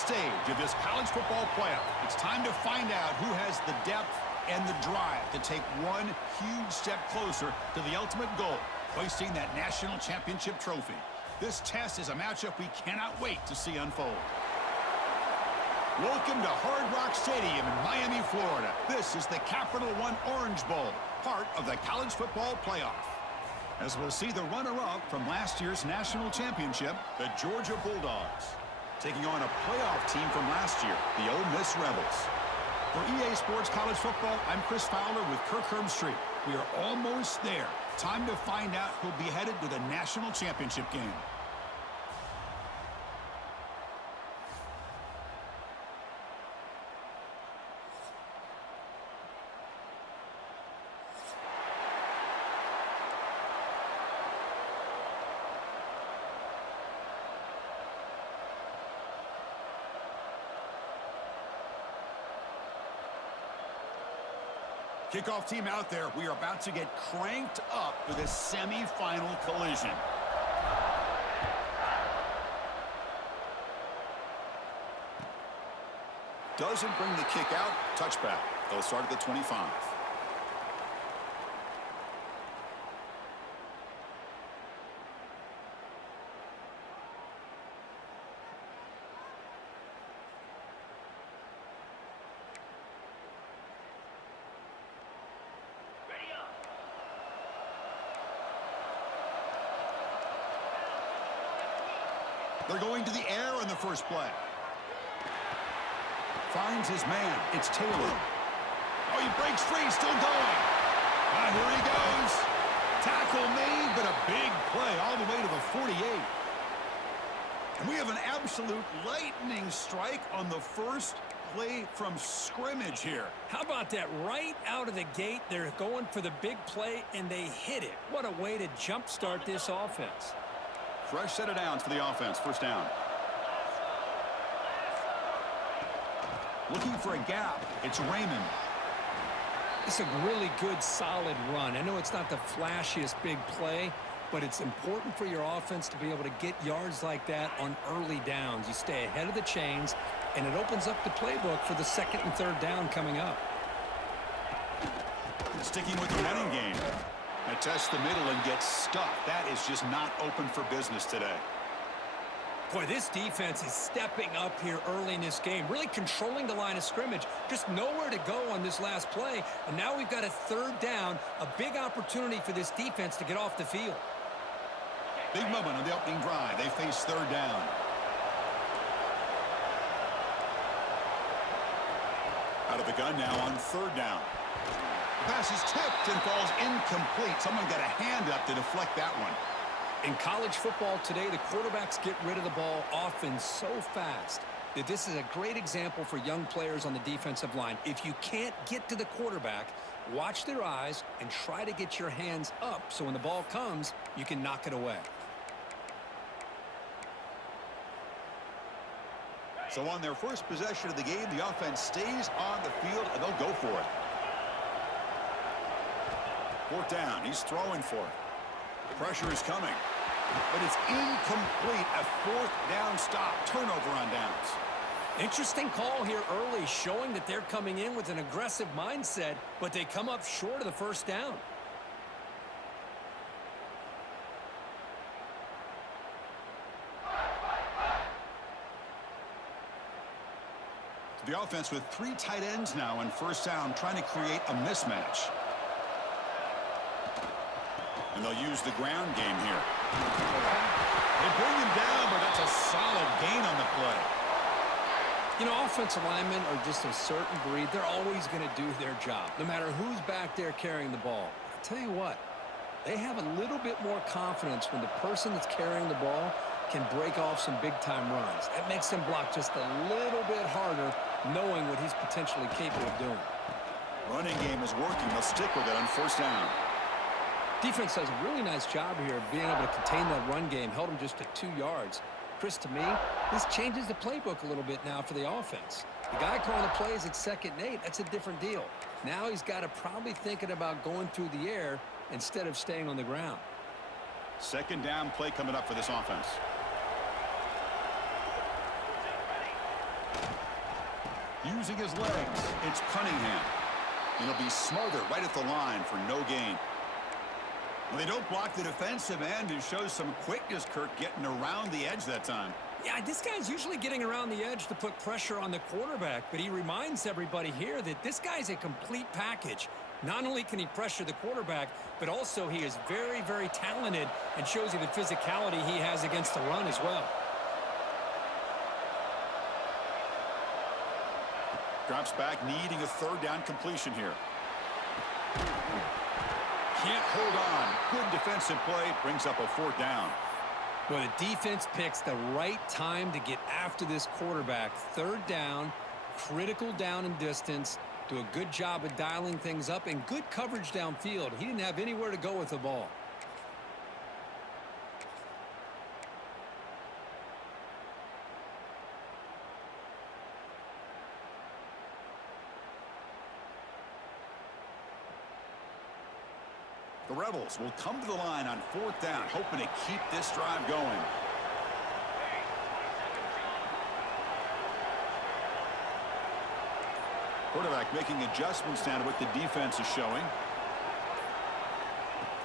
stage of this college football playoff. It's time to find out who has the depth and the drive to take one huge step closer to the ultimate goal, hoisting that national championship trophy. This test is a matchup we cannot wait to see unfold. Welcome to Hard Rock Stadium in Miami, Florida. This is the Capital One Orange Bowl, part of the college football playoff. As we'll see the runner-up from last year's national championship, the Georgia Bulldogs, taking on a playoff team from last year, the Ole Miss Rebels. For EA Sports College Football, I'm Chris Fowler with Kirk Hermstreet. We are almost there. Time to find out who'll be headed to the national championship game. Kickoff team out there. We are about to get cranked up for this semifinal collision. Doesn't bring the kick out. Touchback. They'll start at the 25. They're going to the air on the first play. Finds his man. It's Taylor. Oh, he breaks free. Still going. Here he goes. Tackle made, but a big play all the way to the 48. And we have an absolute lightning strike on the first play from scrimmage here. How about that? Right out of the gate, they're going for the big play, and they hit it. What a way to jumpstart this offense. Fresh set of downs for the offense. First down. Looking for a gap. It's Raymond. It's a really good, solid run. I know it's not the flashiest big play, but it's important for your offense to be able to get yards like that on early downs. You stay ahead of the chains, and it opens up the playbook for the second and third down coming up. Sticking with the running game. Tests the middle and gets stuck. That is just not open for business today. Boy, this defense is stepping up here early in this game, really controlling the line of scrimmage. Just nowhere to go on this last play, and now we've got a third down, a big opportunity for this defense to get off the field. Big moment on the opening drive. They face third down. Out of the gun now on third down. The pass is tipped and falls incomplete. Someone got a hand up to deflect that one. In college football today, the quarterbacks get rid of the ball often so fast that this is a great example for young players on the defensive line. If you can't get to the quarterback, watch their eyes and try to get your hands up so when the ball comes, you can knock it away. So on their first possession of the game, the offense stays on the field and they'll go for it. Fourth down. He's throwing for it. Pressure is coming. But it's incomplete. A fourth down stop. Turnover on downs. Interesting call here early, showing that they're coming in with an aggressive mindset, but they come up short of the first down. The offense with three tight ends now on first down, trying to create a mismatch. And they'll use the ground game here. They bring him down, but that's a solid gain on the play. You know, offensive linemen are just a certain breed. They're always going to do their job, no matter who's back there carrying the ball. I'll tell you what, they have a little bit more confidence when the person that's carrying the ball can break off some big-time runs. That makes them block just a little bit harder, knowing what he's potentially capable of doing. Running game is working. They'll stick with it on first down. Defense does a really nice job here of being able to contain that run game, held him just to 2 yards. Chris, to me, this changes the playbook a little bit now for the offense. The guy calling the plays at 2nd and 8, that's a different deal. Now he's got to probably thinking about going through the air instead of staying on the ground. Second down play coming up for this offense. Using his legs, it's Cunningham. And he'll be smothered right at the line for no gain. Well, they don't block the defensive end and shows some quickness, Kirk, getting around the edge that time. Yeah, this guy's usually getting around the edge to put pressure on the quarterback, but he reminds everybody here that this guy's a complete package. Not only can he pressure the quarterback, but also he is very, very talented and shows you the physicality he has against the run as well. Drops back, needing a third down completion here. Can't hold on. Good defensive play. Brings up a fourth down. Well, the defense picks the right time to get after this quarterback. Third down, critical down and distance. Do a good job of dialing things up and good coverage downfield. He didn't have anywhere to go with the ball. The Rebels will come to the line on fourth down, hoping to keep this drive going. Quarterback making adjustments down to what the defense is showing.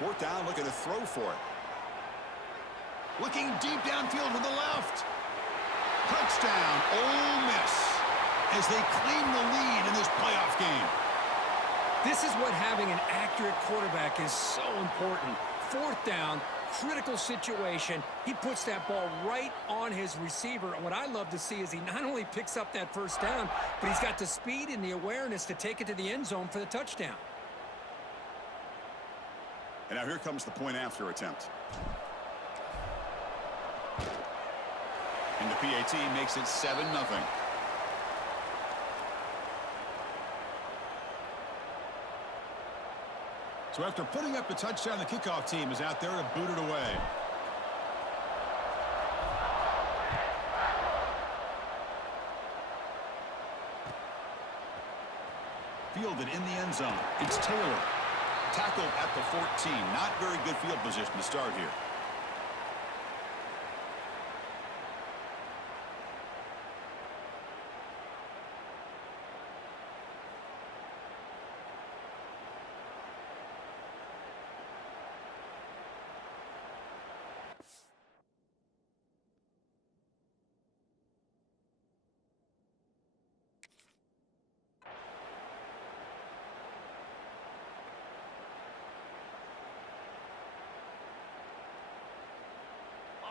Fourth down, looking to throw for it. Looking deep downfield to the left. Touchdown, Ole Miss, as they claim the lead in this playoff game. This is what having an accurate quarterback is so important. Fourth down, critical situation. He puts that ball right on his receiver. And what I love to see is he not only picks up that first down, but he's got the speed and the awareness to take it to the end zone for the touchdown. And now here comes the point after attempt. And the PAT makes it 7-0. So after putting up a touchdown, the kickoff team is out there to boot it away. Fielded in the end zone. It's Taylor. Tackled at the 14. Not very good field position to start here.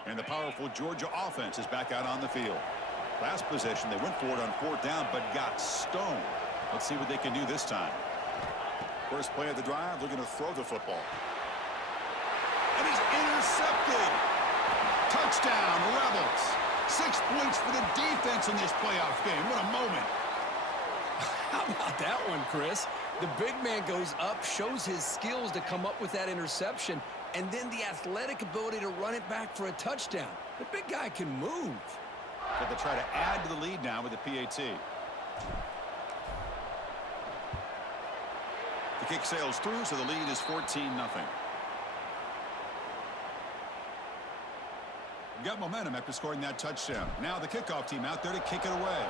And the powerful Georgia offense is back out on the field. Last possession, they went for it on fourth down, but got stoned. Let's see what they can do this time. First play of the drive, looking to throw the football. And he's intercepted. Touchdown, Rebels. 6 points for the defense in this playoff game. What a moment. How about that one, Chris? The big man goes up, shows his skills to come up with that interception, and then the athletic ability to run it back for a touchdown. The big guy can move. So they try to add to the lead now with the PAT. The kick sails through, so the lead is 14-0. Got momentum after scoring that touchdown. Now the kickoff team out there to kick it away.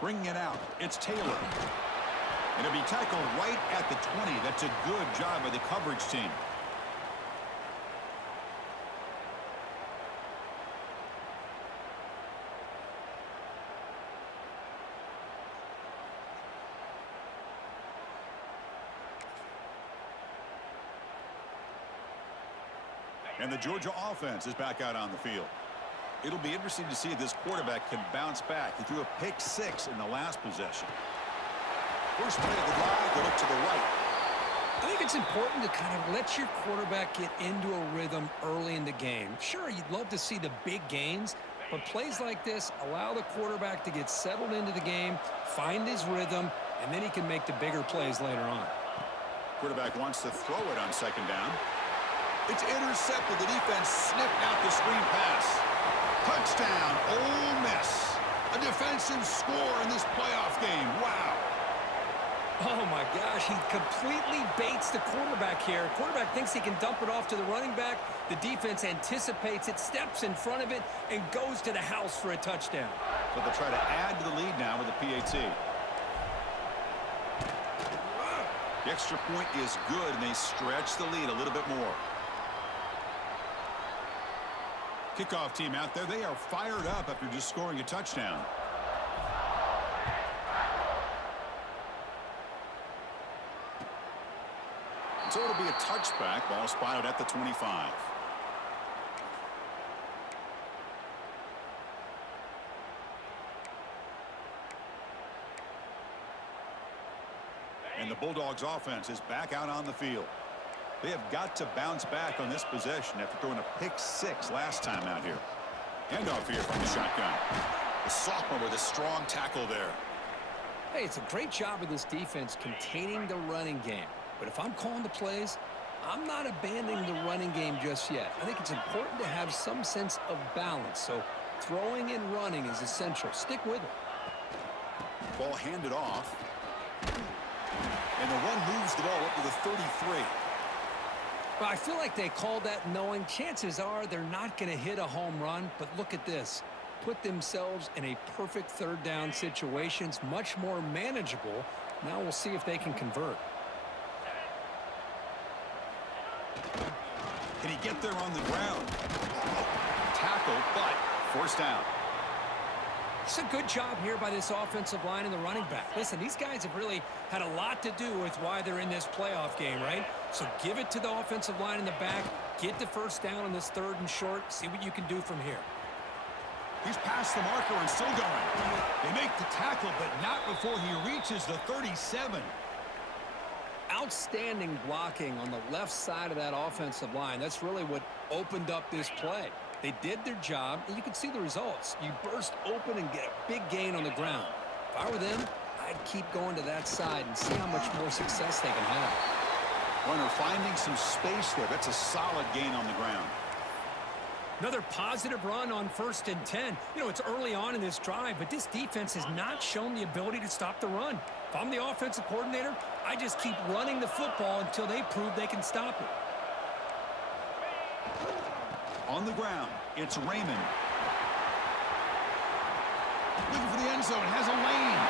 Bringing it out, it's Taylor. And it'll be tackled right at the 20. That's a good job by the coverage team. And the Georgia offense is back out on the field. It'll be interesting to see if this quarterback can bounce back. He threw a pick 6 in the last possession. First play of the drive, they look to the right. I think it's important to kind of let your quarterback get into a rhythm early in the game. Sure, you'd love to see the big gains, but plays like this allow the quarterback to get settled into the game, find his rhythm, and then he can make the bigger plays later on. Quarterback wants to throw it on second down. It's intercepted. The defense sniffed out the screen pass. Touchdown, Ole Miss. A defensive score in this playoff game. Wow. Oh, my gosh, he completely baits the quarterback here. Quarterback thinks he can dump it off to the running back. The defense anticipates it, steps in front of it, and goes to the house for a touchdown. So they'll try to add to the lead now with a PAT. The extra point is good, and they stretch the lead a little bit more. Kickoff team out there, they are fired up after just scoring a touchdown. So it'll be a touchback, ball spotted at the 25. And the Bulldogs offense is back out on the field. They have got to bounce back on this possession after throwing a pick-6 last time out here. Handoff here from the shotgun. The sophomore with a strong tackle there. Hey, it's a great job of this defense containing the running game. But if I'm calling the plays, I'm not abandoning the running game just yet. I think it's important to have some sense of balance. So throwing and running is essential. Stick with it. Ball handed off. And the run moves the ball up to the 33. Well, I feel like they called that knowing chances are they're not going to hit a home run. But look at this. Put themselves in a perfect third down situation. It's much more manageable. Now we'll see if they can convert. Can he get there on the ground? Tackle, but forced down. It's a good job here by this offensive line and the running back. Listen, these guys have really had a lot to do with why they're in this playoff game, right? So give it to the offensive line in the back. Get the first down on this 3rd and short. See what you can do from here. He's past the marker and still going. They make the tackle, but not before he reaches the 37. Outstanding blocking on the left side of that offensive line. That's really what opened up this play. They did their job, and you can see the results. You burst open and get a big gain on the ground. If I were them, I'd keep going to that side and see how much more success they can have. Runner finding some space there. That's a solid gain on the ground. Another positive run on 1st and 10. You know, it's early on in this drive, but this defense has not shown the ability to stop the run. If I'm the offensive coordinator, I just keep running the football until they prove they can stop it. On the ground, it's Raymond. Looking for the end zone, has a lane.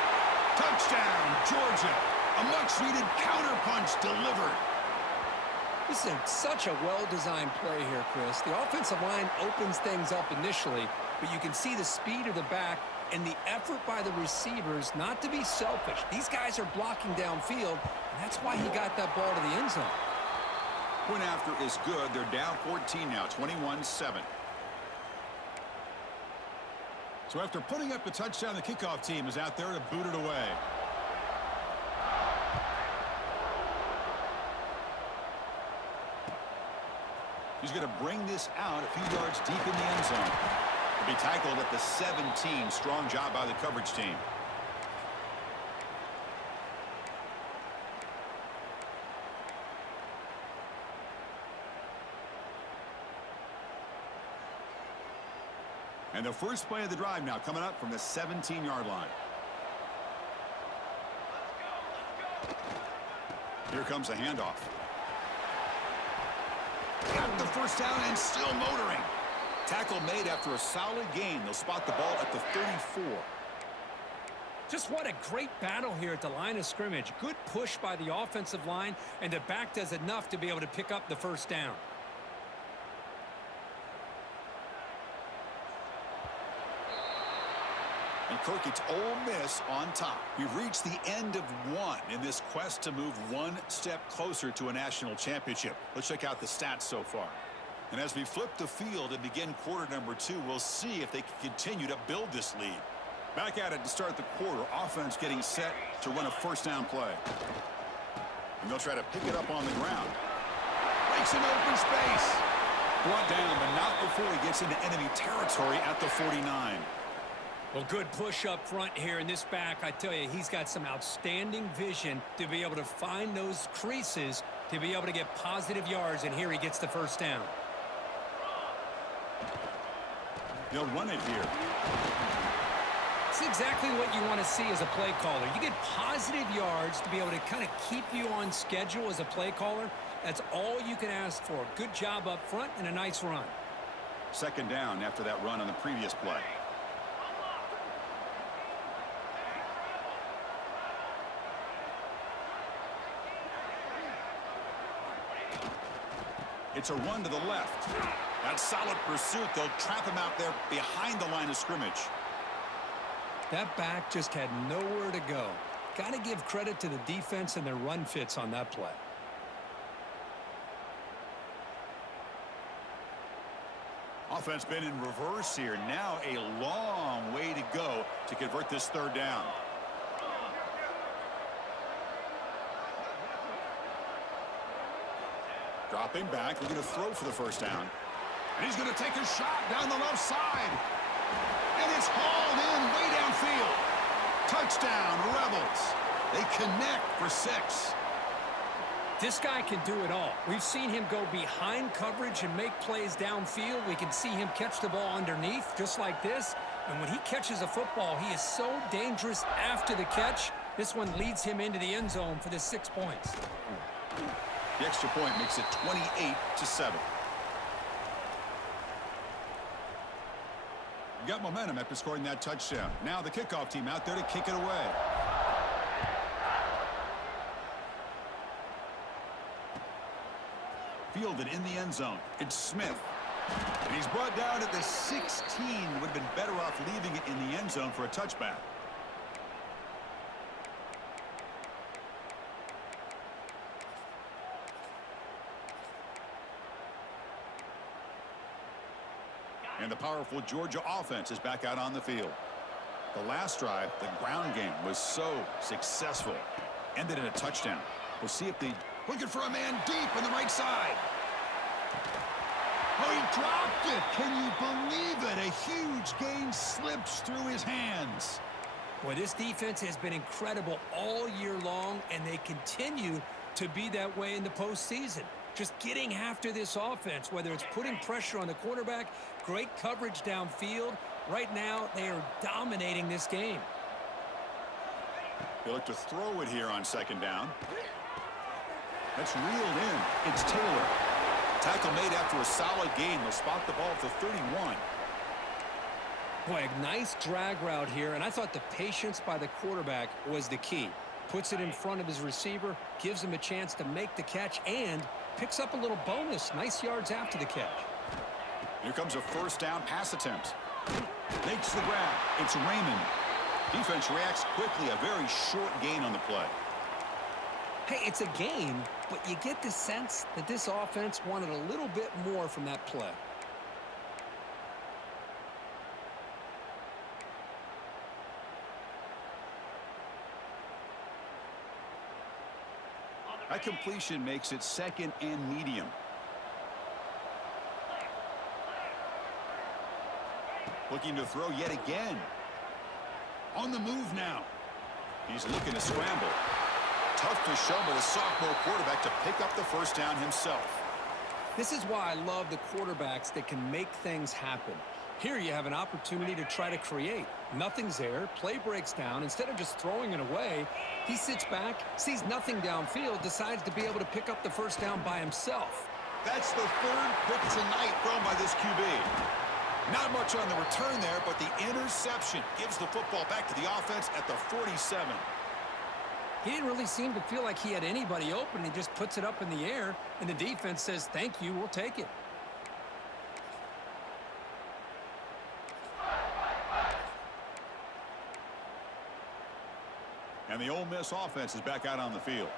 Touchdown, Georgia. A much-needed counterpunch delivered. This is such a well-designed play here, Chris. The offensive line opens things up initially, but you can see the speed of the back and the effort by the receivers not to be selfish. These guys are blocking downfield, and that's why he got that ball to the end zone. Point after is good. They're down 14 now, 21-7. So after putting up the touchdown, the kickoff team is out there to boot it away. He's going to bring this out a few yards deep in the end zone. He'll be tackled at the 17. Strong job by the coverage team. And the first play of the drive now coming up from the 17-yard line. Here comes a handoff. Got the first down and still motoring. Tackle made after a solid gain. They'll spot the ball at the 34. Just what a great battle here at the line of scrimmage. Good push by the offensive line, and the back does enough to be able to pick up the first down. And Kirk, it's Ole Miss on top. We've reached the end of one in this quest to move one step closer to a national championship. Let's check out the stats so far. And as we flip the field and begin quarter number 2, we'll see if they can continue to build this lead. Back at it to start the quarter. Offense getting set to run a first down play. And they'll try to pick it up on the ground. Breaks in open space. Brought down, but not before he gets into enemy territory at the 49. Well, good push up front here in this back. I tell you, he's got some outstanding vision to be able to find those creases to be able to get positive yards, and here he gets the first down. They'll run it here. It's exactly what you want to see as a play caller. You get positive yards to be able to kind of keep you on schedule as a play caller. That's all you can ask for. Good job up front and a nice run. Second down after that run on the previous play. It's a run to the left. That's solid pursuit. They'll trap him out there behind the line of scrimmage. That back just had nowhere to go. Got to give credit to the defense and their run fits on that play. Offense been in reverse here. Now a long way to go to convert this third down. Dropping back, looking to throw for the first down. And he's going to take a shot down the left side. And it's hauled in way downfield. Touchdown, Rebels. They connect for 6. This guy can do it all. We've seen him go behind coverage and make plays downfield. We can see him catch the ball underneath just like this. And when he catches a football, he is so dangerous after the catch. This one leads him into the end zone for the 6 points. The extra point makes it 28-7. Got momentum after scoring that touchdown. Now the kickoff team out there to kick it away. Fielded in the end zone. It's Smith. And he's brought down at the 16. Would have been better off leaving it in the end zone for a touchback. And the powerful Georgia offense is back out on the field. The last drive, the ground game, was so successful. Ended in a touchdown. We'll see if they... Looking for a man deep on the right side. Oh, he dropped it. Can you believe it? A huge gain slips through his hands. Boy, this defense has been incredible all year long, and they continue to be that way in the postseason. Just getting after this offense, whether it's putting pressure on the quarterback, great coverage downfield. Right now, they are dominating this game. They look to throw it here on second down. That's reeled in. It's Taylor. Tackle made after a solid gain. They'll spot the ball at the 31. Boy, a nice drag route here, and I thought the patience by the quarterback was the key. Puts it in front of his receiver, gives him a chance to make the catch, and picks up a little bonus. Nice yards after the catch. Here comes a first down pass attempt. Makes the grab. It's Raymond. Defense reacts quickly. A very short gain on the play. Hey, it's a game, but you get the sense that this offense wanted a little bit more from that play. That completion makes it second and medium. Looking to throw yet again. On the move now. He's looking to scramble. Tough to show by the sophomore quarterback to pick up the first down himself. This is why I love the quarterbacks that can make things happen. Here you have an opportunity to try to create. Nothing's there. Play breaks down. Instead of just throwing it away, he sits back, sees nothing downfield, decides to be able to pick up the first down by himself. That's the third pick tonight thrown by this QB. Not much on the return there, but the interception gives the football back to the offense at the 47. He didn't really seem to feel like he had anybody open. He just puts it up in the air, and the defense says, thank you, we'll take it. And the Ole Miss offense is back out on the field.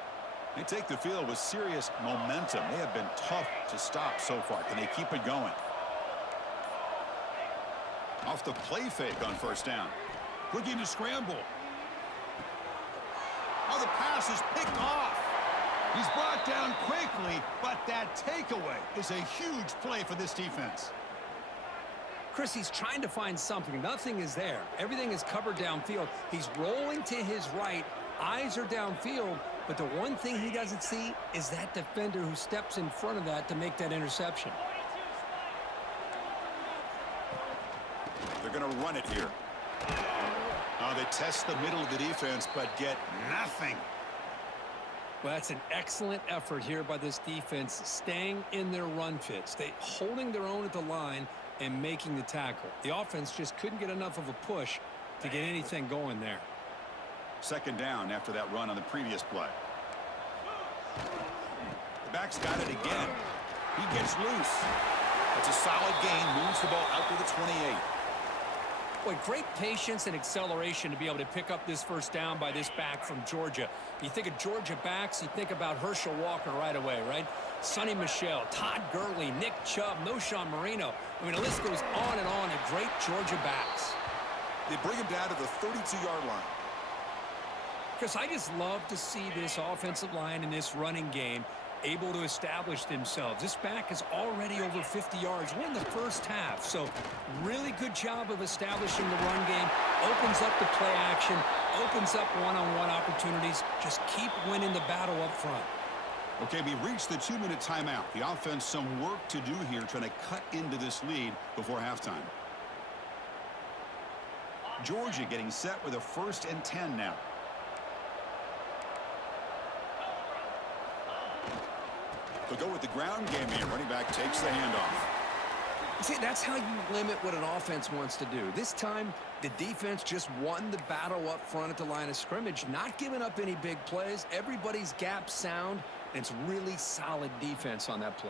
They take the field with serious momentum. They have been tough to stop so far. Can they keep it going? Off the play fake on first down. Looking to scramble. Oh, the pass is picked off. He's brought down quickly, but that takeaway is a huge play for this defense. Chris, he's trying to find something. Nothing is there. Everything is covered downfield. He's rolling to his right. Eyes are downfield, but the one thing he doesn't see is that defender who steps in front of that to make that interception. They're going to run it here. They test the middle of the defense, but get nothing. Well, that's an excellent effort here by this defense, staying in their run fit, holding their own at the line and making the tackle. The offense just couldn't get enough of a push to get anything going there. Second down after that run on the previous play. The back's got it again. He gets loose. It's a solid gain, moves the ball out to the 28. Boy, great patience and acceleration to be able to pick up this first down by this back from Georgia. You think of Georgia backs, you think about Herschel Walker right away, right? Sonny Michel, Todd Gurley, Nick Chubb, Noshawn Marino. I mean, the list goes on and on of great Georgia backs. They bring him down to the 32-yard line. Chris, I just love to see this offensive line in this running game able to establish themselves. This back is already over 50 yards in the first half. So really good job of establishing the run game. Opens up the play action. Opens up one-on-one opportunities. Just keep winning the battle up front. Okay, we reached the 2-minute timeout. The offense some work to do here trying to cut into this lead before halftime. Georgia getting set with a 1st and 10 now. They'll go with the ground game here. Running back takes the handoff. See, that's how you limit what an offense wants to do. This time, the defense just won the battle up front at the line of scrimmage, not giving up any big plays. Everybody's gap sound, and it's really solid defense on that play.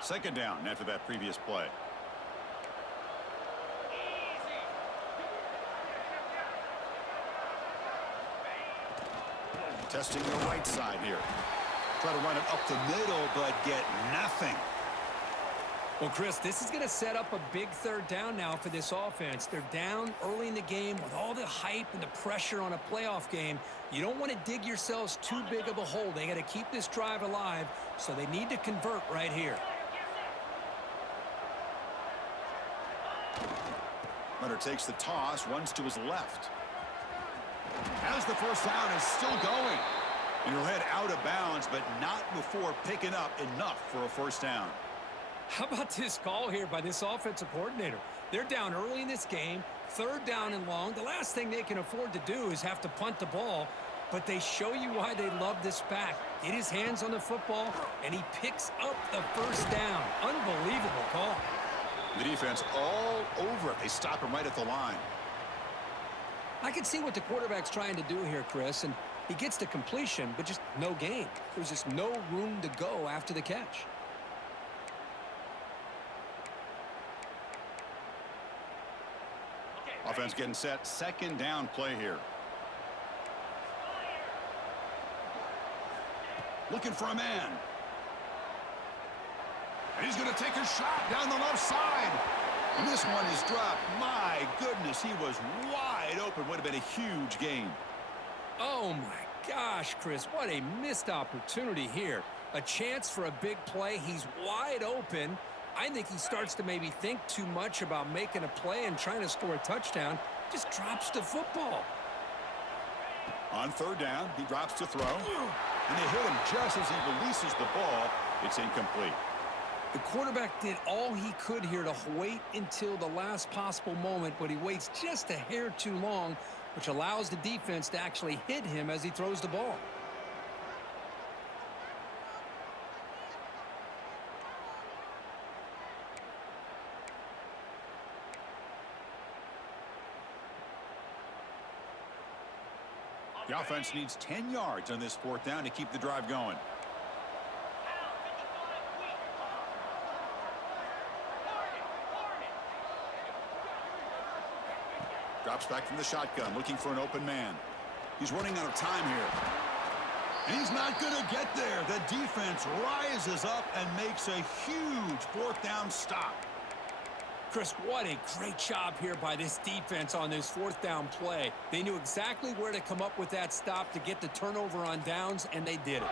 Second down after that previous play. Testing the right side here. Try to run it up the middle, but get nothing. Well, Chris, this is going to set up a big third down now for this offense. They're down early in the game with all the hype and the pressure on a playoff game. You don't want to dig yourselves too big of a hole. They got to keep this drive alive, so they need to convert right here. Runner takes the toss, runs to his left. As the first down is still going. And he'll head out of bounds, but not before picking up enough for a first down. How about this call here by this offensive coordinator? They're down early in this game, 3rd down and long. The last thing they can afford to do is have to punt the ball, but they show you why they love this back. Get his hands on the football, and he picks up the first down. Unbelievable call. The defense all over it. They stop him right at the line. I can see what the quarterback's trying to do here, Chris, and he gets the completion, but just no gain. There's just no room to go after the catch. Offense getting set. Second down play here. Looking for a man. And he's going to take a shot down the left side. And this one is dropped. My goodness, he was wide open. Would have been a huge gain. Oh, my gosh, Chris, what a missed opportunity here. A chance for a big play. He's wide open. I think he starts to maybe think too much about making a play and trying to score a touchdown. Just drops the football. On 3rd down, he drops to throw. And they hit him just as he releases the ball. It's incomplete. The quarterback did all he could here to wait until the last possible moment, but he waits just a hair too long, which allows the defense to actually hit him as he throws the ball. The offense needs 10 yards on this 4th down to keep the drive going. Drops back from the shotgun, looking for an open man. He's running out of time here. And he's not going to get there. The defense rises up and makes a huge 4th down stop. Chris, what a great job here by this defense on this 4th down play. They knew exactly where to come up with that stop to get the turnover on downs, and they did it.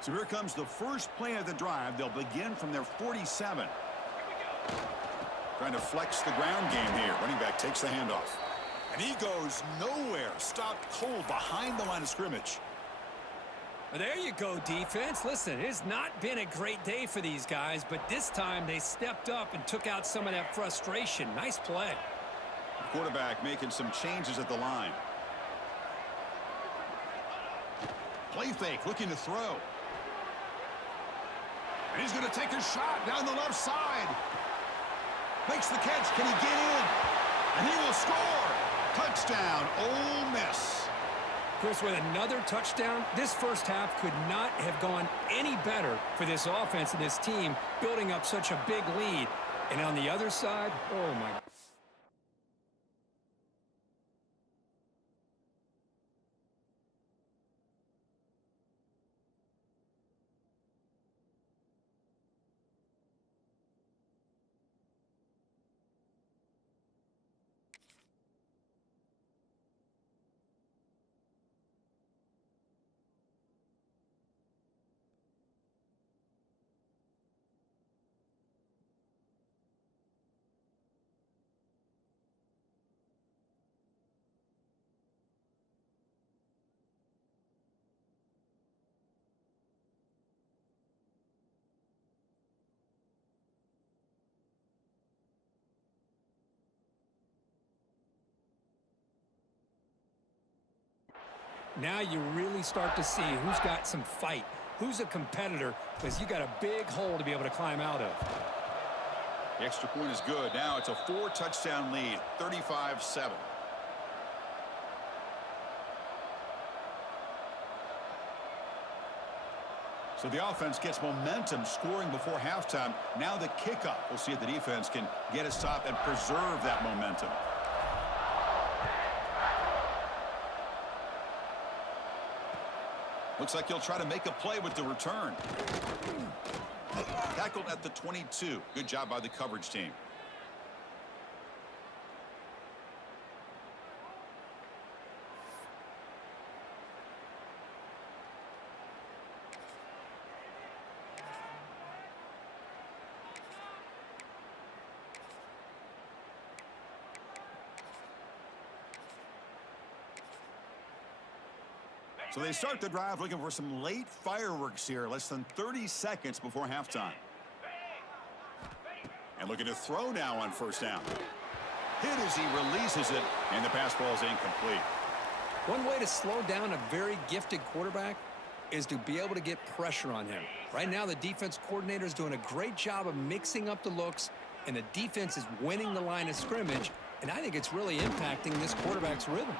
So here comes the first play of the drive. They'll begin from their 47. Trying to flex the ground game here. Running back takes the handoff. And he goes nowhere. Stopped cold behind the line of scrimmage. Well, there you go, defense. Listen, it's not been a great day for these guys, but this time they stepped up and took out some of that frustration. Nice play. The quarterback making some changes at the line. Play fake, looking to throw. And he's going to take a shot down the left side. Makes the catch. Can he get in? And he will score. Touchdown, Ole Miss. Chris, with another touchdown, this first half could not have gone any better for this offense and this team, building up such a big lead. And on the other side, oh my. Now you really start to see who's got some fight, who's a competitor, because you got a big hole to be able to climb out of. The extra point is good. Now it's a 4-touchdown lead, 35-7. So the offense gets momentum scoring before halftime. Now the kickoff. We'll see if the defense can get a stop and preserve that momentum. Looks like he'll try to make a play with the return. Tackled at the 22. Good job by the coverage team. So they start the drive looking for some late fireworks here, less than 30 seconds before halftime. And looking to throw now on first down. Hit as he releases it, and the pass ball is incomplete. One way to slow down a very gifted quarterback is to be able to get pressure on him. Right now, the defense coordinator is doing a great job of mixing up the looks, and the defense is winning the line of scrimmage, and I think it's really impacting this quarterback's rhythm.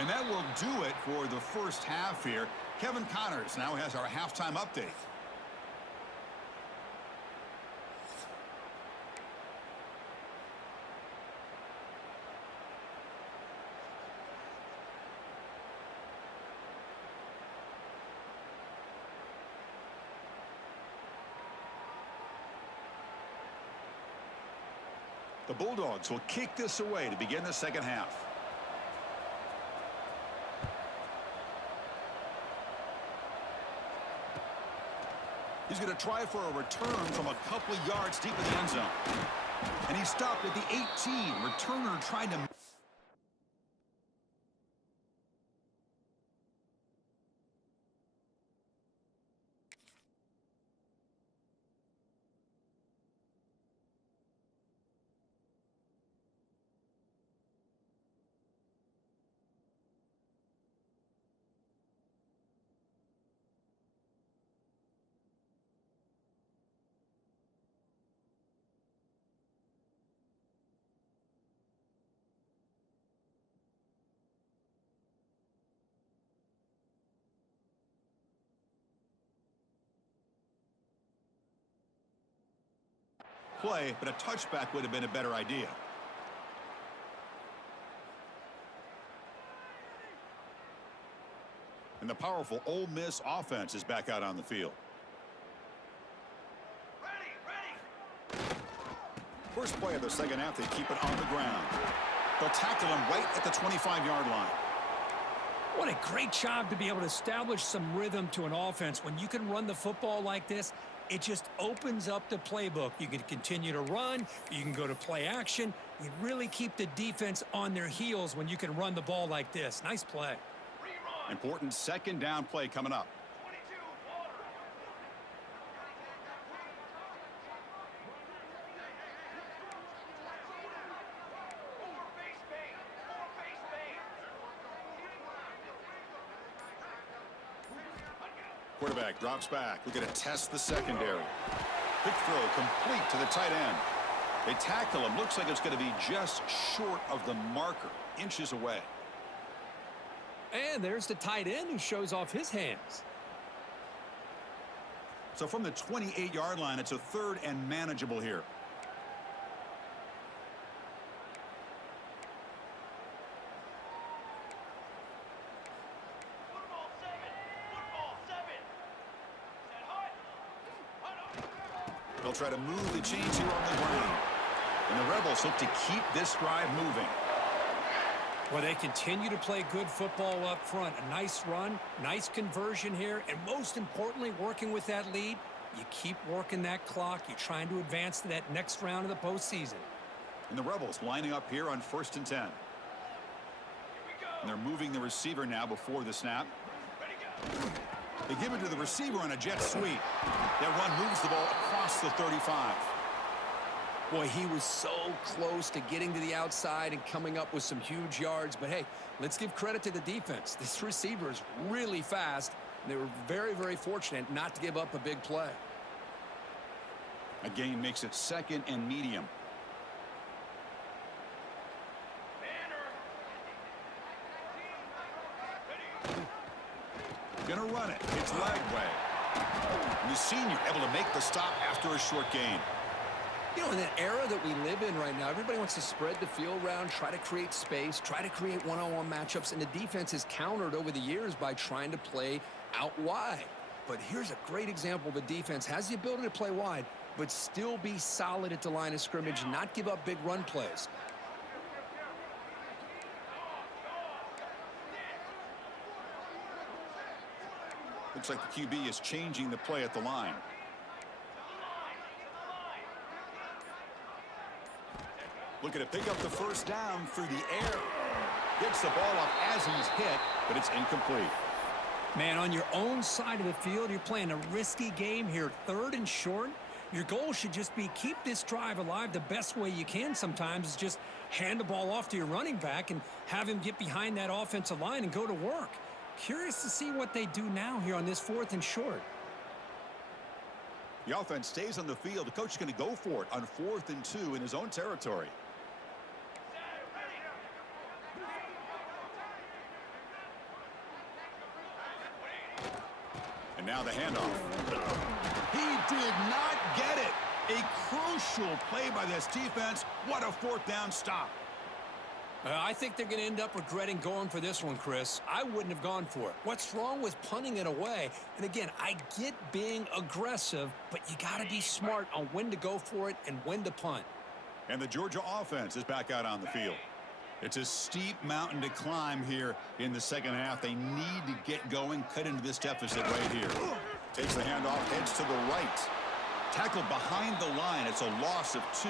And that will do it for the first half here. Kevin Connors now has our halftime update. The Bulldogs will kick this away to begin the second half. He's going to try for a return from a couple of yards deep in the end zone. And he stopped at the 18. Returner trying to... play, but a touchback would have been a better idea. And the powerful Ole Miss offense is back out on the field. First play of the second half, they keep it on the ground. They'll tackle him right at the 25-yard line. What a great job to be able to establish some rhythm to an offense. When you can run the football like this, It just opens up the playbook. You can continue to run. You can go to play action. You really keep the defense on their heels when you can run the ball like this. Nice play. Important second down play coming up. Quarterback drops back. We're going to test the secondary. Quick throw complete to the tight end. They tackle him. Looks like it's going to be just short of the marker. Inches away. And there's the tight end who shows off his hands. So from the 28-yard line, it's a third and manageable here. They'll try to move the chains here on the ground. And the Rebels look to keep this drive moving. Well, they continue to play good football up front. A nice run, nice conversion here, and most importantly, working with that lead, you keep working that clock. You're trying to advance to that next round of the postseason. And the Rebels lining up here on 1st and 10. And they're moving the receiver now before the snap. They give it to the receiver on a jet sweep. That run moves the ball across the 35. Boy, he was so close to getting to the outside and coming up with some huge yards. But, hey, let's give credit to the defense. This receiver is really fast. And they were very, very fortunate not to give up a big play. A gain makes it second and medium. Gonna run it. It's leg way. And the senior able to make the stop after a short gain. You know, in that era that we live in right now, everybody wants to spread the field around, try to create space, try to create one-on-one matchups, and the defense has countered over the years by trying to play out wide. But here's a great example. The defense has the ability to play wide, but still be solid at the line of scrimmage, not give up big run plays. Looks like the QB is changing the play at the line. Looking to pick up the first down through the air. Gets the ball up as he's hit, but it's incomplete. Man, on your own side of the field, you're playing a risky game here. 3rd and short. Your goal should just be keep this drive alive. The best way you can sometimes is just hand the ball off to your running back and have him get behind that offensive line and go to work. Curious to see what they do now here on this 4th and short. The offense stays on the field. The coach is going to go for it on 4th and 2 in his own territory. And now the handoff. He did not get it. A crucial play by this defense. What a 4th down stop. I think they're going to end up regretting going for this one, Chris. I wouldn't have gone for it. What's wrong with punting it away? And again, I get being aggressive, but you got to be smart on when to go for it and when to punt. And the Georgia offense is back out on the field. It's a steep mountain to climb here in the second half. They need to get going, cut into this deficit right here. Takes the handoff, heads to the right. Tackled behind the line. It's a loss of 2.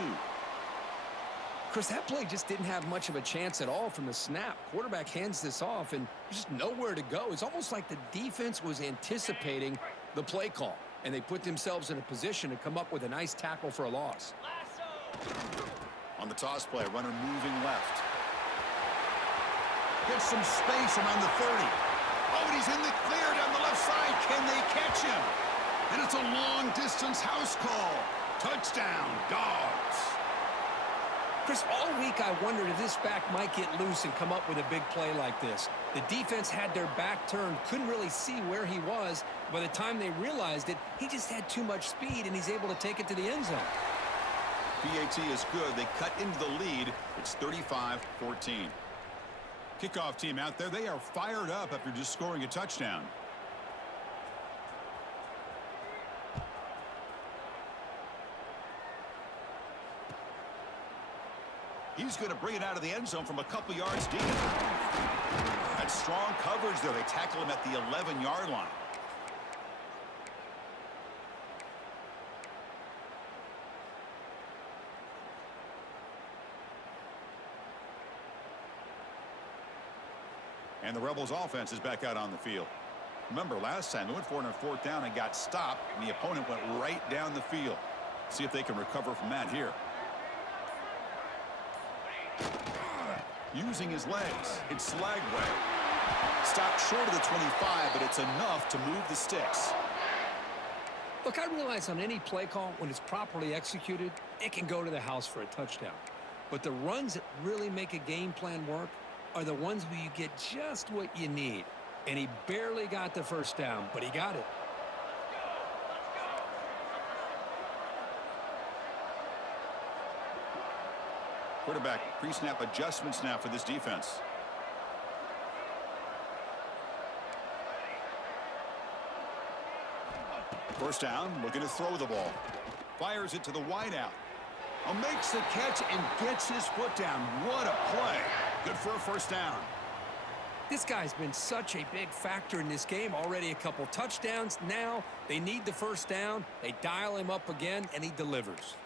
Chris, that play just didn't have much of a chance at all from the snap. Quarterback hands this off, and there's just nowhere to go. It's almost like the defense was anticipating the play call, and they put themselves in a position to come up with a nice tackle for a loss. On the toss play, runner moving left. Gets some space around the 30. Oh, and he's in the clear down the left side. Can they catch him? And it's a long-distance house call. Touchdown, Dogs. Chris, all week I wondered if this back might get loose and come up with a big play like this. The defense had their back turned, couldn't really see where he was. By the time they realized it, he just had too much speed, and he's able to take it to the end zone. PAT is good. They cut into the lead. It's 35-14. Kickoff team out there, they are fired up after just scoring a touchdown. He's going to bring it out of the end zone from a couple yards deep. That's strong coverage there. They tackle him at the 11-yard line. And the Rebels offense is back out on the field. Remember, last time they went for it on 4th down and got stopped, and the opponent went right down the field. See if they can recover from that here. Using his legs, it's Slagway. Stopped short of the 25, but it's enough to move the sticks. Look, I realize on any play call, when it's properly executed, it can go to the house for a touchdown. But the runs that really make a game plan work are the ones where you get just what you need. And he barely got the first down, but he got it. Quarterback pre-snap adjustments now for this defense. First down, looking to throw the ball. Fires it to the wideout. Makes the catch and gets his foot down. What a play. Good for a first down. This guy's been such a big factor in this game. Already a couple touchdowns. Now they need the first down. They dial him up again, and he delivers.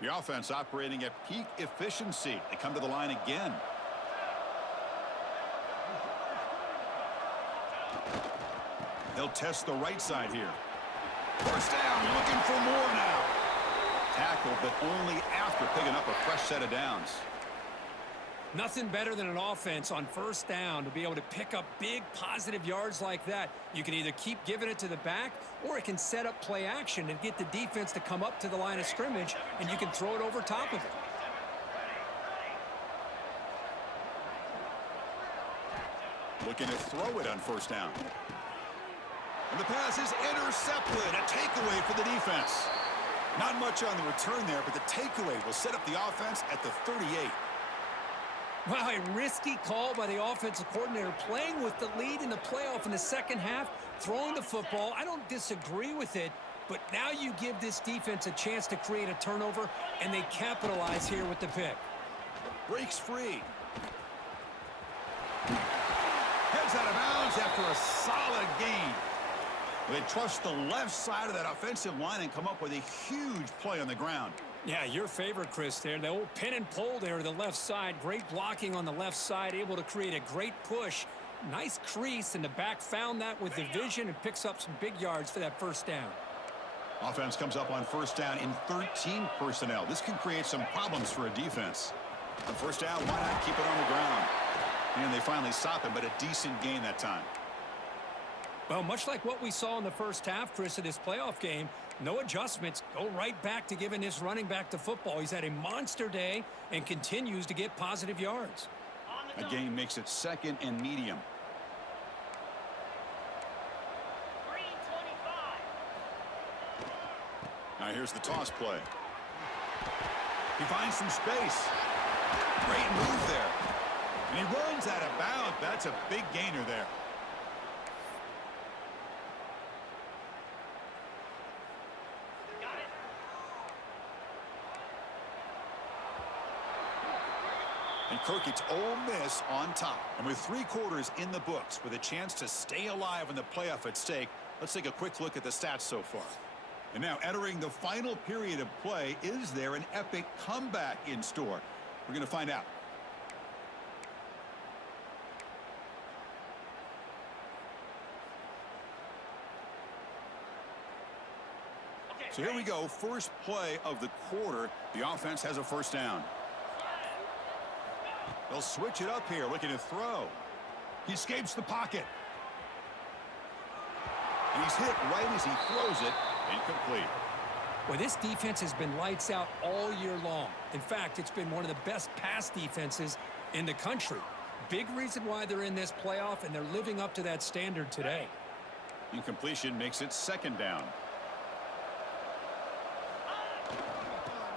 The offense operating at peak efficiency. They come to the line again. They'll test the right side here. First down, looking for more now. Tackle, but only after picking up a fresh set of downs. Nothing better than an offense on first down to be able to pick up big positive yards like that. You can either keep giving it to the back, or it can set up play action and get the defense to come up to the line of scrimmage, and you can throw it over top of it. Looking to throw it on first down. And the pass is intercepted. A takeaway for the defense. Not much on the return there, but the takeaway will set up the offense at the 38. Wow, a risky call by the offensive coordinator, playing with the lead in the playoff in the second half, throwing the football. I don't disagree with it, but now you give this defense a chance to create a turnover, and they capitalize here with the pick. Breaks free. Heads out of bounds after a solid gain. They trust the left side of that offensive line and come up with a huge play on the ground. Yeah, your favorite, Chris, there. The old pin and pull there to the left side. Great blocking on the left side, able to create a great push. Nice crease, and the back found that with the vision and picks up some big yards for that first down. Offense comes up on first down in 13 personnel. This can create some problems for a defense. On first down, why not keep it on the ground? And they finally stop it, but a decent gain that time. Well, much like what we saw in the first half, Chris, of this playoff game, no adjustments. Go right back to giving this running back the football. He's had a monster day and continues to get positive yards. A gain makes it 2nd and medium. 3:25. Now here's the toss play. He finds some space. Great move there. And he runs out of bounds. That's a big gainer there. And Kirk, it's Ole Miss on top. And with 3 quarters in the books, with a chance to stay alive in the playoff at stake, let's take a quick look at the stats so far. And now entering the final period of play, is there an epic comeback in store? We're going to find out. So here we go, first play of the quarter. The offense has a first down. They'll switch it up here, looking to throw. He escapes the pocket. And he's hit right as he throws it. Incomplete. Well, this defense has been lights out all year long. In fact, it's been one of the best pass defenses in the country. Big reason why they're in this playoff, and they're living up to that standard today. Incompletion makes it 2nd down.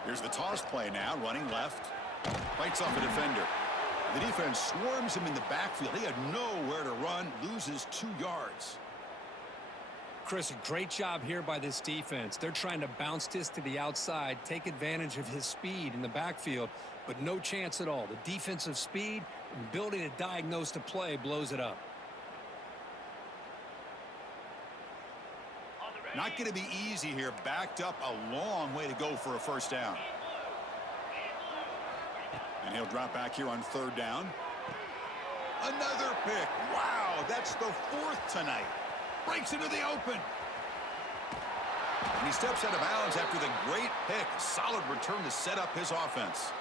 Here's the toss play now, running left. Fights off a defender. The defense swarms him in the backfield. He had nowhere to run, loses 2 yards. Chris, a great job here by this defense. They're trying to bounce this to the outside, take advantage of his speed in the backfield, but no chance at all. The defensive speed and ability to diagnose the play blows it up. Not going to be easy here. Backed up a long way to go for a first down. And he'll drop back here on third down. Another pick. Wow, that's the fourth tonight. Breaks into the open. And he steps out of bounds after the great pick. Solid return to set up his offense.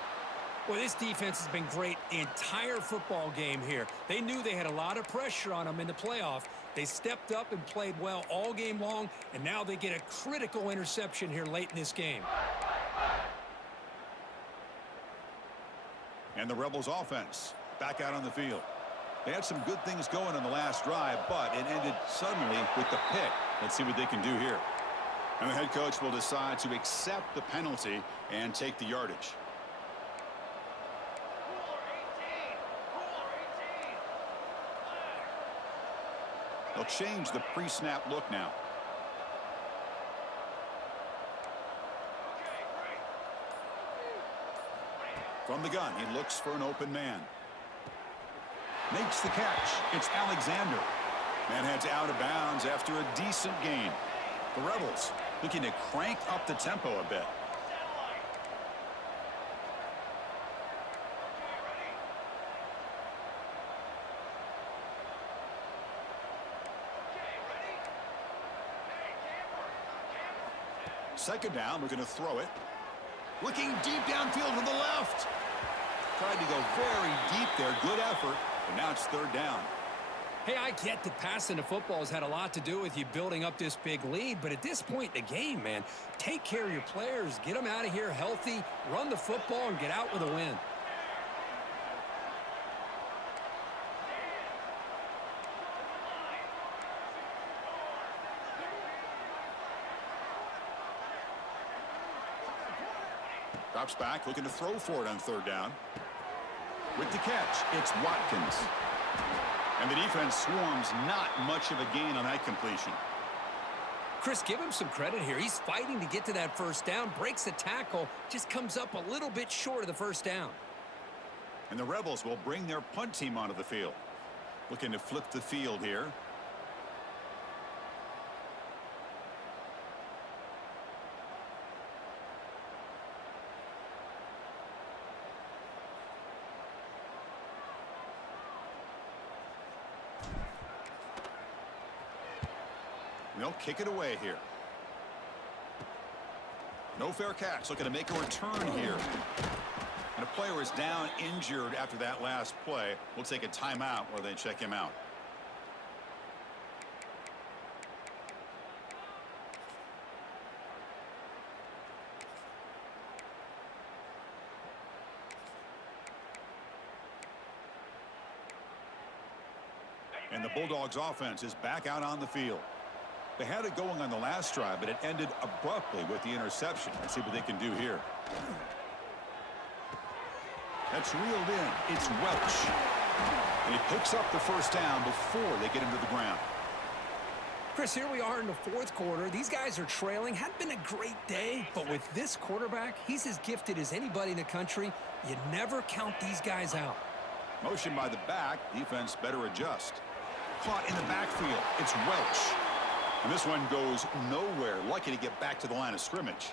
Well, this defense has been great the entire football game here. They knew they had a lot of pressure on them in the playoff. They stepped up and played well all game long, and now they get a critical interception here late in this game. And the Rebels offense back out on the field. They had some good things going on the last drive, but it ended suddenly with the pick. Let's see what they can do here. And the head coach will decide to accept the penalty and take the yardage. They'll change the pre-snap look now. From the gun, he looks for an open man. Makes the catch. It's Alexander. Man heads out of bounds after a decent gain. The Rebels looking to crank up the tempo a bit. Second down, we're going to throw it. Looking deep downfield to the left. Tried to go very deep there. Good effort. But now it's third down. Hey, I get that passing the football has had a lot to do with you building up this big lead, but at this point in the game, man, take care of your players, get them out of here healthy, run the football, and get out with a win. Drops back, looking to throw for it on third down. With the catch, it's Watkins. And the defense swarms, not much of a gain on that completion. Chris, give him some credit here. He's fighting to get to that first down, breaks the tackle, just comes up a little bit short of the first down. And the Rebels will bring their punt team onto the field. Looking to flip the field here. They'll kick it away here. No fair catch. Looking to make a return here. And a player is down injured after that last play. We'll take a timeout while they check him out. And the Bulldogs offense is back out on the field. They had it going on the last drive, but it ended abruptly with the interception. Let's see what they can do here. That's reeled in. It's Welch. And he picks up the first down before they get him to the ground. Chris, here we are in the fourth quarter. These guys are trailing. Hadn't been a great day, but with this quarterback, he's as gifted as anybody in the country. You never count these guys out. Motion by the back. Defense better adjust. Caught in the backfield. It's Welch. And this one goes nowhere. Lucky to get back to the line of scrimmage.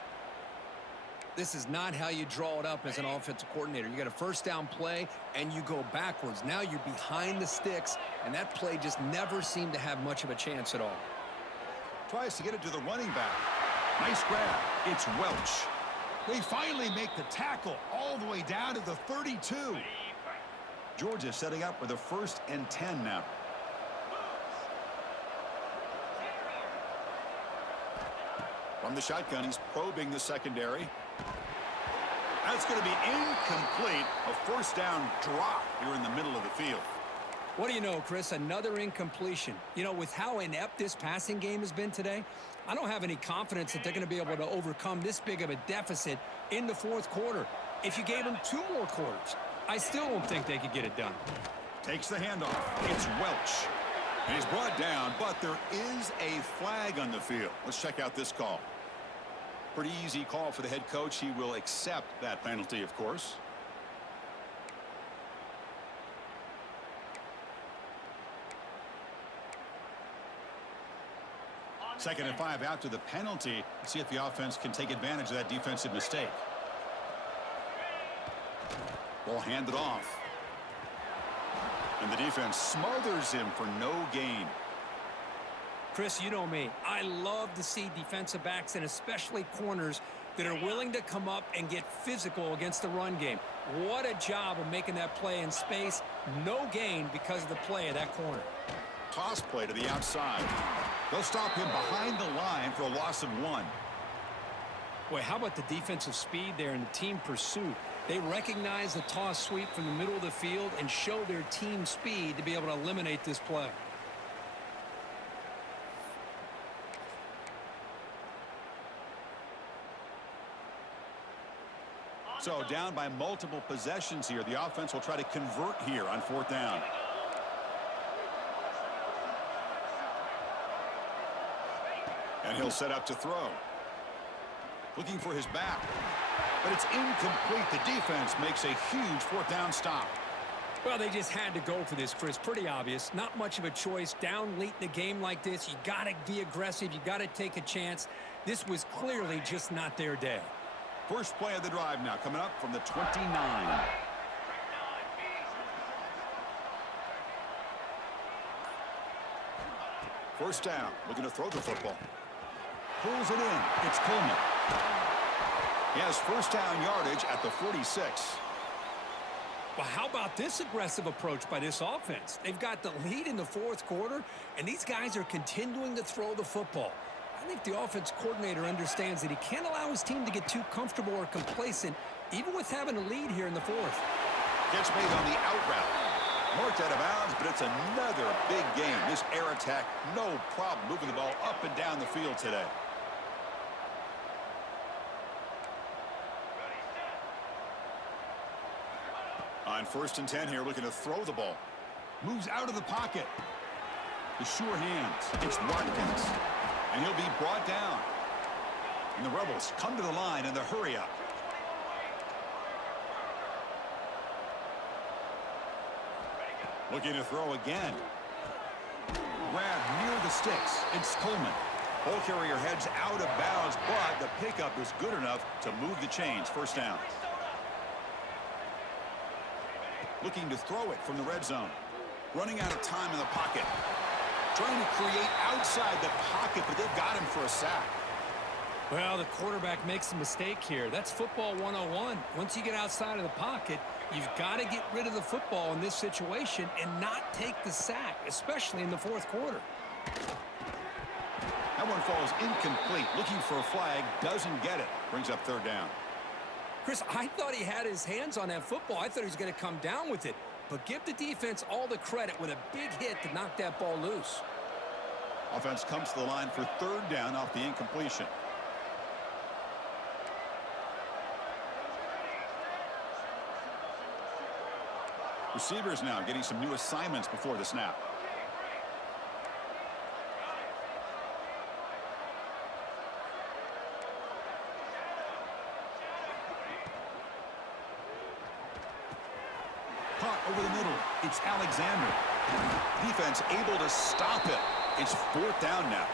This is not how you draw it up as an offensive coordinator. You got a first down play, and you go backwards. Now you're behind the sticks, and that play just never seemed to have much of a chance at all. Tries to get it to the running back. Nice grab. It's Welch. They finally make the tackle all the way down to the 32. Georgia setting up with a 1st and 10 now. From the shotgun, he's probing the secondary. That's going to be incomplete. A first down drop here in the middle of the field. What do you know, Chris? Another incompletion. You know, with how inept this passing game has been today, I don't have any confidence that they're going to be able to overcome this big of a deficit in the fourth quarter. If you gave them 2 more quarters, I still don't think they could get it done. Takes the handoff. It's Welch. And he's brought down, but there is a flag on the field. Let's check out this call. Pretty easy call for the head coach. He will accept that penalty, of course. 2nd and 5 after the penalty. Let's see if the offense can take advantage of that defensive mistake. Ball handed off. And the defense smothers him for no gain. Chris, you know me. I love to see defensive backs and especially corners that are willing to come up and get physical against the run game. What a job of making that play in space. No gain because of the play of that corner. Toss play to the outside. They'll stop him behind the line for a loss of 1. Boy, how about the defensive speed there and the team pursuit? They recognize the toss sweep from the middle of the field and show their team speed to be able to eliminate this play. So down by multiple possessions here. The offense will try to convert here on 4th down. And he'll set up to throw. Looking for his back. But it's incomplete. The defense makes a huge 4th down stop. Well, they just had to go for this, Chris. Pretty obvious. Not much of a choice. Down late in a game like this, you got to be aggressive. You got to take a chance. This was clearly just not their day. First play of the drive now coming up from the 29. First down. Looking to throw the football. Pulls it in. It's Coleman. He has first down yardage at the 46. Well, how about this aggressive approach by this offense? They've got the lead in the 4th quarter, and these guys are continuing to throw the football. I think the offense coordinator understands that he can't allow his team to get too comfortable or complacent, even with having a lead here in the 4th. Gets made on the out route. Marked out of bounds, but it's another big game. This air attack, no problem moving the ball up and down the field today. On 1st and 10 here, looking to throw the ball. Moves out of the pocket. The sure hands. It's Watkins. And he'll be brought down. And the Rebels come to the line in the hurry up. Looking to throw again. Grab near the sticks. It's Coleman. Ball carrier heads out of bounds, but the pickup is good enough to move the chains. First down. Looking to throw it from the red zone. Running out of time in the pocket. Trying to create outside the pocket, but they've got him for a sack. Well, the quarterback makes a mistake here. That's football 101. Once you get outside of the pocket, you've got to get rid of the football in this situation and not take the sack, especially in the 4th quarter. That one falls incomplete. Looking for a flag, doesn't get it. Brings up 3rd down. Chris, I thought he had his hands on that football. I thought he was going to come down with it. But give the defense all the credit with a big hit to knock that ball loose. Offense comes to the line for 3rd down off the incompletion. Receivers now getting some new assignments before the snap. Caught over the middle. It's Alexander. Defense able to stop it. It's 4th down now.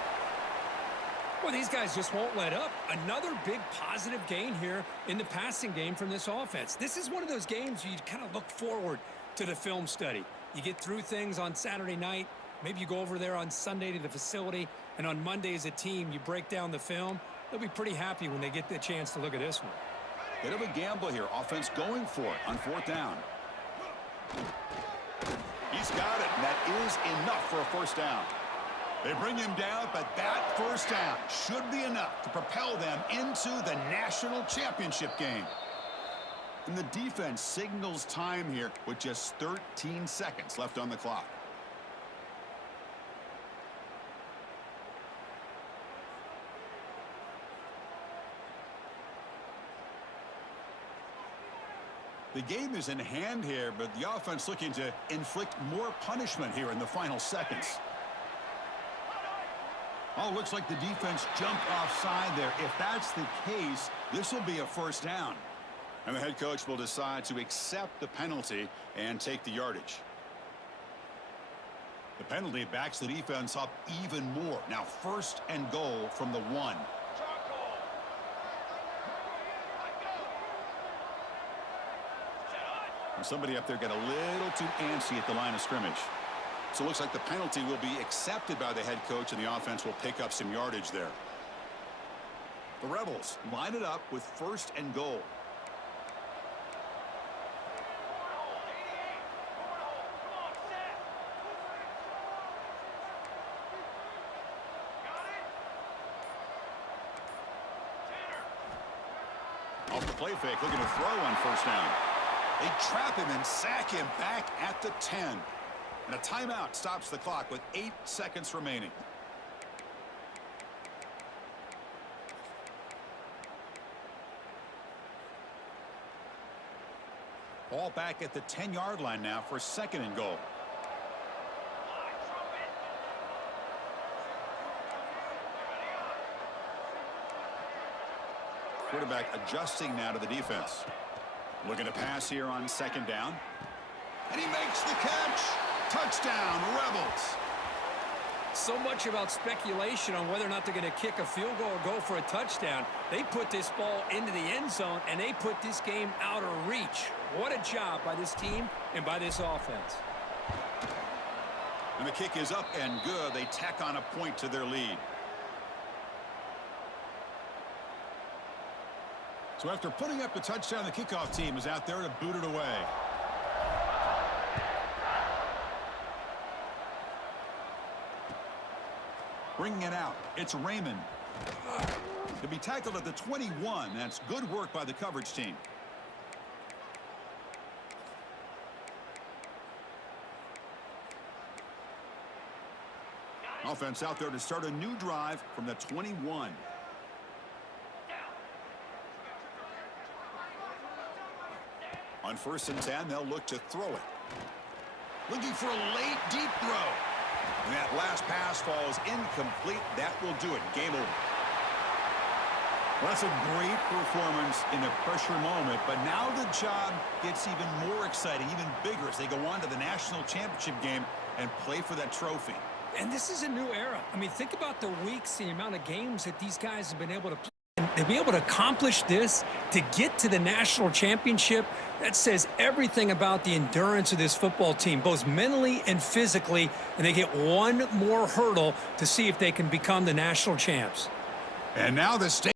Well, these guys just won't let up. Another big positive gain here in the passing game from this offense. This is one of those games you kind of look forward to the film study. You get through things on Saturday night. Maybe you go over there on Sunday to the facility, and on Monday as a team, you break down the film. They'll be pretty happy when they get the chance to look at this one. Bit of a gamble here. Offense going for it on 4th down. He's got it, and that is enough for a first down. They bring him down, but that first down should be enough to propel them into the national championship game. And the defense signals time here with just 13 seconds left on the clock. The game is in hand here, but the offense looking to inflict more punishment here in the final seconds. Oh, looks like the defense jumped offside there. If that's the case, this will be a first down. And the head coach will decide to accept the penalty and take the yardage. The penalty backs the defense up even more. Now 1st and goal from the 1. Somebody up there got a little too antsy at the line of scrimmage. So it looks like the penalty will be accepted by the head coach, and the offense will pick up some yardage there. The Rebels line it up with 1st and goal. Off the play fake, looking to throw on 1st down. They trap him and sack him back at the 10. And a timeout stops the clock with 8 seconds remaining. Ball back at the 10-yard line now for 2nd and goal. Quarterback adjusting now to the defense. Looking to pass here on 2nd down. And he makes the catch. Touchdown, Rebels. So much about speculation on whether or not they're going to kick a field goal or go for a touchdown. They put this ball into the end zone, and they put this game out of reach. What a job by this team and by this offense. And the kick is up and good. They tack on a point to their lead. So after putting up the touchdown, the kickoff team is out there to boot it away. Bringing it out, it's Raymond. To be tackled at the 21, that's good work by the coverage team. Offense out there to start a new drive from the 21. On 1st and 10, they'll look to throw it. Looking for a late, deep throw. And that last pass falls incomplete. That will do it. Game over. Well, that's a great performance in a pressure moment, but now the job gets even more exciting, even bigger as they go on to the national championship game and play for that trophy. And this is a new era. I mean, think about the weeks, the amount of games that these guys have been able to play. And to be able to accomplish this, to get to the national championship, that says everything about the endurance of this football team, both mentally and physically, and they get one more hurdle to see if they can become the national champs. And now the state